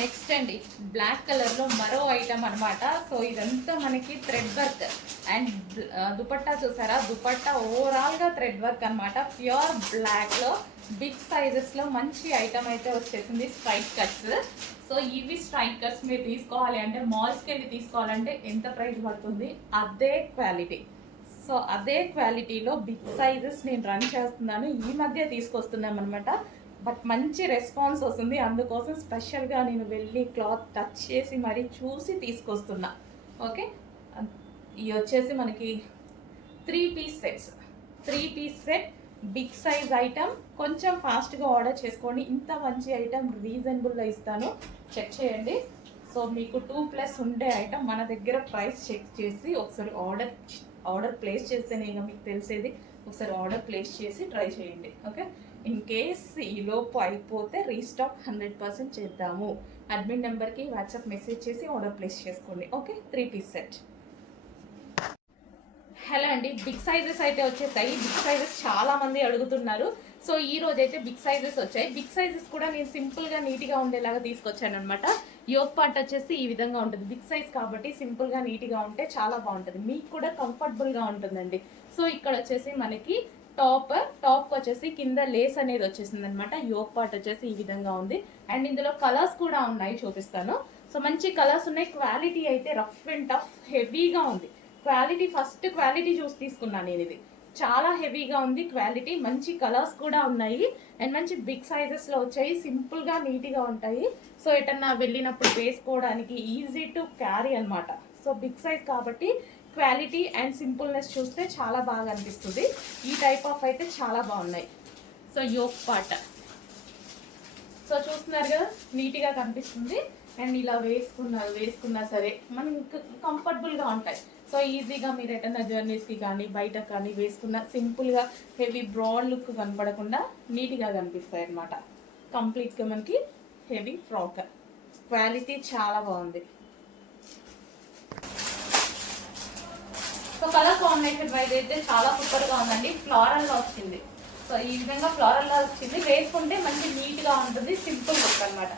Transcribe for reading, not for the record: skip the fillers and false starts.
Next అండి black కలర్లో మరో ఐటమ్ అనమాట. సో ఇదంతా మనకి థ్రెడ్ వర్క్ అండ్ దుపట్టా చూసారా, దుపట్టా ఓవరాల్గా థ్రెడ్ వర్క్ అనమాట. ప్యూర్ బ్లాక్లో బిగ్ సైజెస్లో మంచి ఐటమ్ అయితే వచ్చేసింది, స్ట్రైట్ కట్స్. సో ఇవి స్ట్రైట్ కట్స్ మీరు తీసుకోవాలి అంటే మాల్స్కి వెళ్ళి తీసుకోవాలంటే ఎంత ప్రైస్ పడుతుంది, అదే క్వాలిటీ. సో అదే క్వాలిటీలో బిగ్ సైజెస్ నేను రన్ చేస్తున్నాను, ఈ మధ్య తీసుకొస్తున్నాం అనమాట. బట్ మంచి రెస్పాన్స్ వస్తుంది, అందుకోసం స్పెషల్గా నేను వెళ్ళి క్లాత్ టచ్ చేసి మరీ చూసి తీసుకొస్తున్నా. ఓకే, ఇవి వచ్చేసి మనకి 3 piece sets, 3 piece set big size item. కొంచెం ఫాస్ట్గా ఆర్డర్ చేసుకోండి, ఇంత మంచి ఐటమ్ రీజనబుల్లో ఇస్తాను, చెక్ చేయండి. సో మీకు 2+ ఉండే ఐటమ్ మన దగ్గర ప్రైస్ చెక్ చేసి ఒకసారి ఆర్డర్ ప్లేస్ చేస్తేనే ఇక మీకు తెలిసేది. ఒకసారి ఆర్డర్ ప్లేస్ చేసి ట్రై చేయండి. ఓకే, ఇన్ కేస్ ఈలోపు అయిపోతే రీస్టాక్ 100% చేద్దాము. అడ్మిన్ నెంబర్కి వాట్సాప్ మెసేజ్ చేసి ఆర్డర్ ప్లేస్ చేసుకోండి. Okay, 3 piece set. హలో అండి, బిగ్ సైజెస్ అయితే వచ్చేసాయి. బిగ్ సైజెస్ చాలా మంది అడుగుతున్నారు. సో ఈ రోజు అయితే బిగ్ సైజెస్ వచ్చాయి. బిగ్ సైజెస్ కూడా నేను సింపుల్గా నీట్గా ఉండేలాగా తీసుకొచ్చాను అనమాట. యోగ్ పార్ట్ వచ్చేసి ఈ విధంగా ఉంటుంది. బిగ్ సైజ్ కాబట్టి సింపుల్గా నీట్గా ఉంటే చాలా బాగుంటుంది, మీకు కూడా కంఫర్టబుల్గా ఉంటుందండి. సో ఇక్కడ వచ్చేసి మనకి టాప్ వచ్చేసి కింద లేస్ అనేది వచ్చేసింది అనమాట. యోగ్ పార్ట్ వచ్చేసి ఈ విధంగా ఉంది అండ్ ఇందులో కలర్స్ కూడా ఉన్నాయి, చూపిస్తాను. సో మంచి కలర్స్ ఉన్నాయి. క్వాలిటీ అయితే రఫ్ అండ్ టఫ్ హెవీగా ఉంది. క్వాలిటీ ఫస్ట్ క్వాలిటీ చూసి తీసుకున్నాను నేను. ఇది చాలా హెవీగా ఉంది క్వాలిటీ, మంచి కలర్స్ కూడా ఉన్నాయి అండ్ మంచి బిగ్ సైజెస్లో వచ్చాయి. సింపుల్గా నీట్గా ఉంటాయి. సో ఎటన్నా వెళ్ళినప్పుడు వేసుకోవడానికి ఈజీ టు క్యారీ అనమాట. సో బిగ్ సైజ్ కాబట్టి క్వాలిటీ అండ్ సింపుల్నెస్ చూస్తే చాలా బాగా అనిపిస్తుంది. ఈ టైప్ ఆఫ్ అయితే చాలా బాగున్నాయి. సో యోక్ పార్ట్ సో చూస్తున్నారు కదా, నీట్గా కనిపిస్తుంది అండ్ ఇలా వేసుకున్నా సరే మనకి కంఫర్టబుల్గా ఉంటాయి. సో ఈజీగా మీరు ఎటన్నా జర్నీస్కి కానీ బయట కానీ వేసుకున్న సింపుల్గా హెవీ బ్రాడ్ లుక్ కనపడకుండా నీట్గా కనిపిస్తాయి అన్నమాట. కంప్లీట్గా మనకి హెవీ ఫ్రాక్, క్వాలిటీ చాలా బాగుంది. సో కలర్ కాంబినేషన్ వైజ్ అయితే చాలా సూపర్గా ఉందండి. ఫ్లోరల్గా వచ్చింది. సో ఈ విధంగా ఫ్లోరల్గా వచ్చింది, వేసుకుంటే మంచి నీట్గా ఉంటుంది, సింపుల్ లుక్ అనమాట.